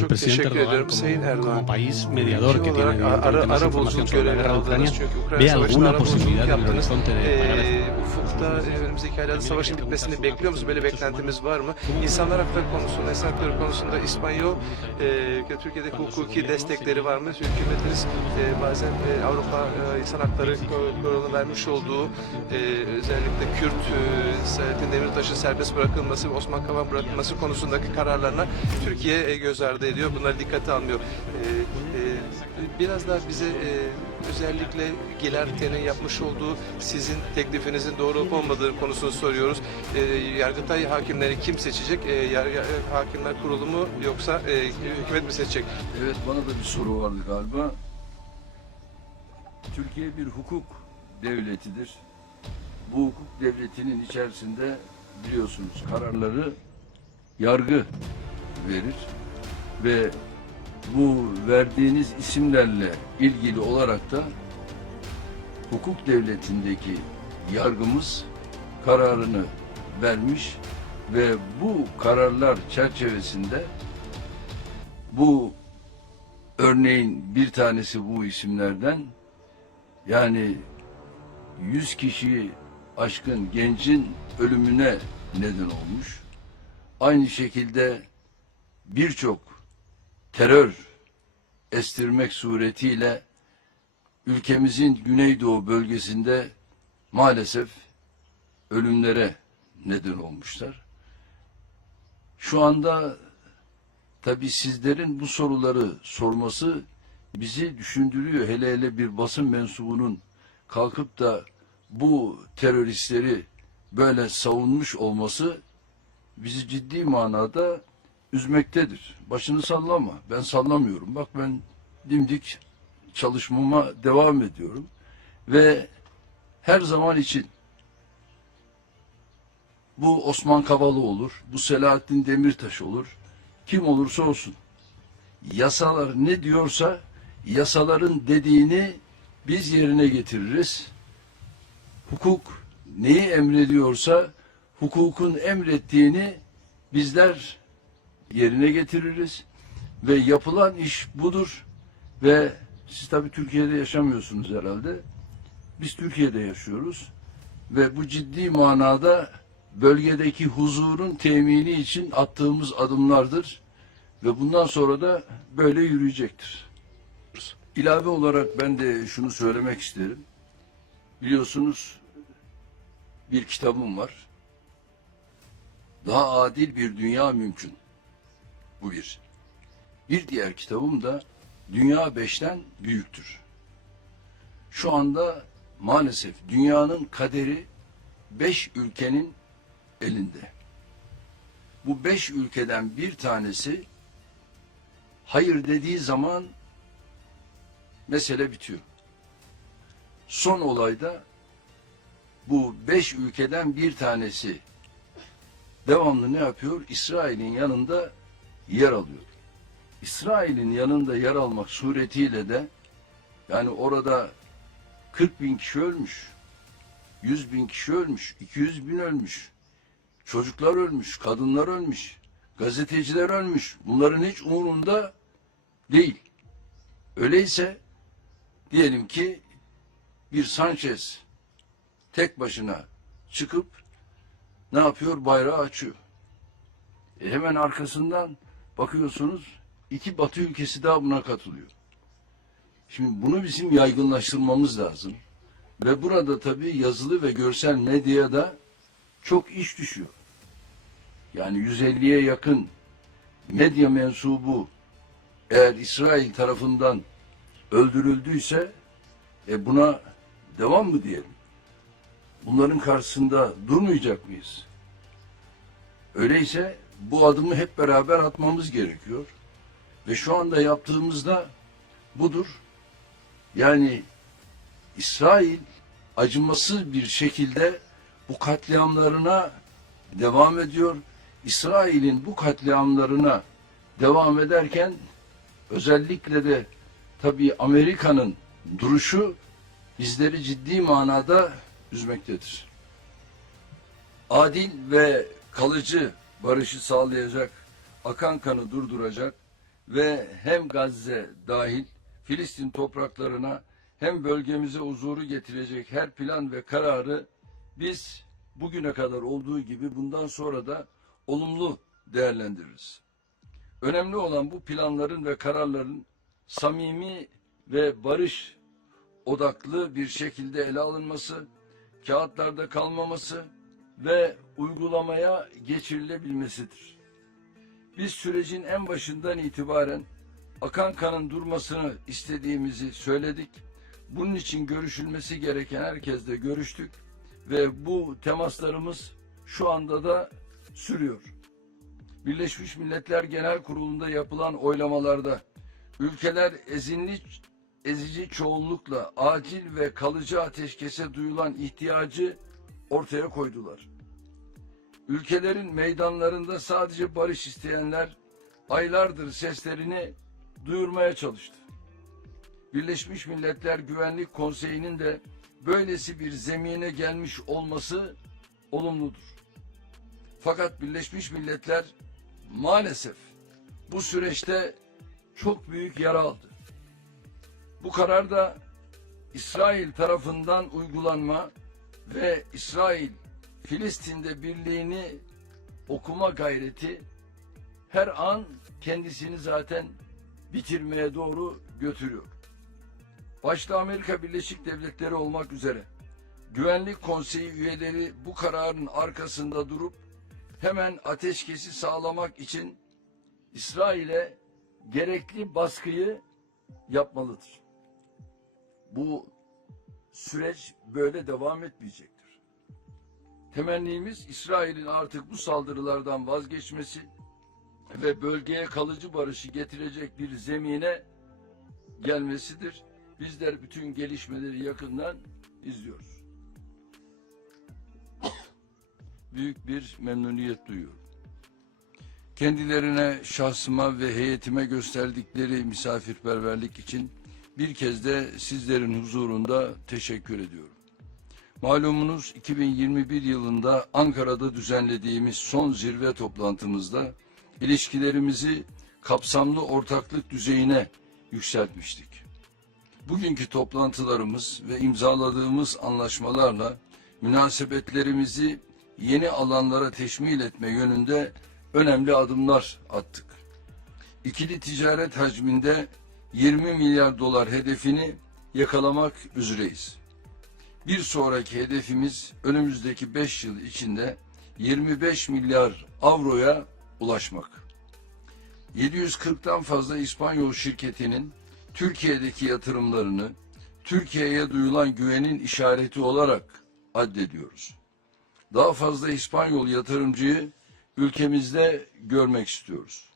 Çok presidente teşekkür ediyorum como, Sayın como Erdoğan. país mediador Ülke que tiene ara, más información sobre la guerra de. Ucrania, ve alguna posibilidad en el horizonte de apagar el Ee, ufukta e, önümüzdeki aylarda savaşın bitmesini bekliyor musunuz? Böyle beklentimiz var mı? İnsanlar hakları konusunda, insan hakları konusunda İspanyol, e, Türkiye'deki hukuki destekleri var mı? Hükümetiniz e, bazen e, Avrupa e, İnsan Hakları Kurulu'na vermiş olduğu e, özellikle Kürt e, Selahattin Demirtaş'ın serbest bırakılması Osman Kavala bırakılması konusundaki kararlarına Türkiye e, göz ardı ediyor. Bunları dikkate almıyor. E, e, biraz daha bize e, özellikle Gilerte'nin yapmış olduğu sizin teklifinizin doğru olup olmadığı konusunu soruyoruz. E, Yargıtay hakimleri kim seçecek? E, yar- hakimler kurulu mu yoksa e, hükümet mi seçecek? Evet bana da bir soru vardı galiba. Türkiye bir hukuk devletidir. Bu hukuk devletinin içerisinde biliyorsunuz kararları yargı verir ve bu verdiğiniz isimlerle ilgili olarak da hukuk devletindeki yargımız kararını vermiş ve bu kararlar çerçevesinde bu örneğin bir tanesi bu isimlerden yani 100 kişiyi aşkın gencin ölümüne neden olmuş. Aynı şekilde birçok terör estirmek suretiyle ülkemizin güneydoğu bölgesinde maalesef ölümlere neden olmuşlar. Şu anda Tabii sizlerin bu soruları sorması bizi düşündürüyor. Hele hele bir basın mensubunun kalkıp da bu teröristleri böyle savunmuş olması bizi ciddi manada üzmektedir. Başını sallama. Ben sallamıyorum. Bak ben dimdik çalışmama devam ediyorum. Ve her zaman için bu Osman Kavala olur, bu Selahattin Demirtaş olur, kim olursa olsun yasalar ne diyorsa yasaların dediğini biz yerine getiririz. Hukuk neyi emrediyorsa hukukun emrettiğini bizler yerine getiririz ve yapılan iş budur ve siz tabii Türkiye'de yaşamıyorsunuz herhalde. Biz Türkiye'de yaşıyoruz ve bu ciddi manada bölgedeki huzurun temini için attığımız adımlardır ve bundan sonra da böyle yürüyecektir. İlave olarak ben de şunu söylemek isterim. Biliyorsunuz bir kitabım var. Daha adil bir dünya mümkün. Bu bir. Bir diğer kitabım da Dünya Beşten Büyüktür. Şu anda maalesef dünyanın kaderi beş ülkenin elinde. Bu beş ülkeden bir tanesi hayır dediği zaman mesele bitiyor. Son olayda bu beş ülkeden bir tanesi devamlı ne yapıyor? İsrail'in yanında yer alıyor. İsrail'in yanında yer almak suretiyle de yani orada 40 bin kişi ölmüş, 100 bin kişi ölmüş, 200 bin ölmüş, çocuklar ölmüş, kadınlar ölmüş, gazeteciler ölmüş. Bunların hiç umurunda değil. Öyleyse diyelim ki bir Sanchez tek başına çıkıp ne yapıyor? Bayrağı açıyor. E hemen arkasından bakıyorsunuz iki batı ülkesi daha buna katılıyor. Şimdi bunu bizim yaygınlaştırmamız lazım. Ve burada tabii yazılı ve görsel medyada çok iş düşüyor. Yani 150'ye yakın medya mensubu eğer İsrail tarafından öldürüldüyse e buna devam mı diyelim? Bunların karşısında durmayacak mıyız? Öyleyse bu adımı hep beraber atmamız gerekiyor. Ve şu anda yaptığımızda budur. Yani İsrail acımasız bir şekilde bu katliamlarına devam ediyor. İsrail'in bu katliamlarına devam ederken özellikle de tabii Amerika'nın duruşu bizleri ciddi manada üzmektedir. Adil ve kalıcı barışı sağlayacak, akan kanı durduracak ve hem Gazze dahil Filistin topraklarına hem bölgemize huzuru getirecek her plan ve kararı biz bugüne kadar olduğu gibi bundan sonra da olumlu değerlendiririz. Önemli olan bu planların ve kararların samimi ve barış odaklı bir şekilde ele alınması, kağıtlarda kalmaması ve uygulamaya geçirilebilmesidir. Biz sürecin en başından itibaren akan kanın durmasını istediğimizi söyledik. Bunun için görüşülmesi gereken herkesle görüştük ve bu temaslarımız şu anda da sürüyor. Birleşmiş Milletler Genel Kurulu'nda yapılan oylamalarda ülkeler ezinli ezici çoğunlukla acil ve kalıcı ateşkese duyulan ihtiyacı ortaya koydular. Ülkelerin meydanlarında sadece barış isteyenler aylardır seslerini duyurmaya çalıştı. Birleşmiş Milletler Güvenlik Konseyi'nin de böylesi bir zemine gelmiş olması olumludur. Fakat Birleşmiş Milletler maalesef bu süreçte çok büyük yara aldı. Bu karar da İsrail tarafından uygulanma ve İsrail Filistin'de birliğini okuma gayreti her an kendisini zaten bitirmeye doğru götürüyor. Başta Amerika Birleşik Devletleri olmak üzere Güvenlik Konseyi üyeleri bu kararın arkasında durup hemen ateşkesi sağlamak için İsrail'e gerekli baskıyı yapmalıdır. Bu süreç böyle devam etmeyecektir. Temennimiz İsrail'in artık bu saldırılardan vazgeçmesi ve bölgeye kalıcı barışı getirecek bir zemine gelmesidir. Bizler bütün gelişmeleri yakından izliyoruz. Büyük bir memnuniyet duyuyorum. Kendilerine, şahsıma ve heyetime gösterdikleri misafirperverlik için bir kez de sizlerin huzurunda teşekkür ediyorum. Malumunuz 2021 yılında Ankara'da düzenlediğimiz son zirve toplantımızda ilişkilerimizi kapsamlı ortaklık düzeyine yükseltmiştik. Bugünkü toplantılarımız ve imzaladığımız anlaşmalarla münasebetlerimizi yeni alanlara teşmil etme yönünde önemli adımlar attık. İkili ticaret hacminde 20 milyar dolar hedefini yakalamak üzereyiz. Bir sonraki hedefimiz önümüzdeki 5 yıl içinde 25 milyar avroya ulaşmak. 740'tan fazla İspanyol şirketinin Türkiye'deki yatırımlarını Türkiye'ye duyulan güvenin işareti olarak addediyoruz. Daha fazla İspanyol yatırımcıyı ülkemizde görmek istiyoruz.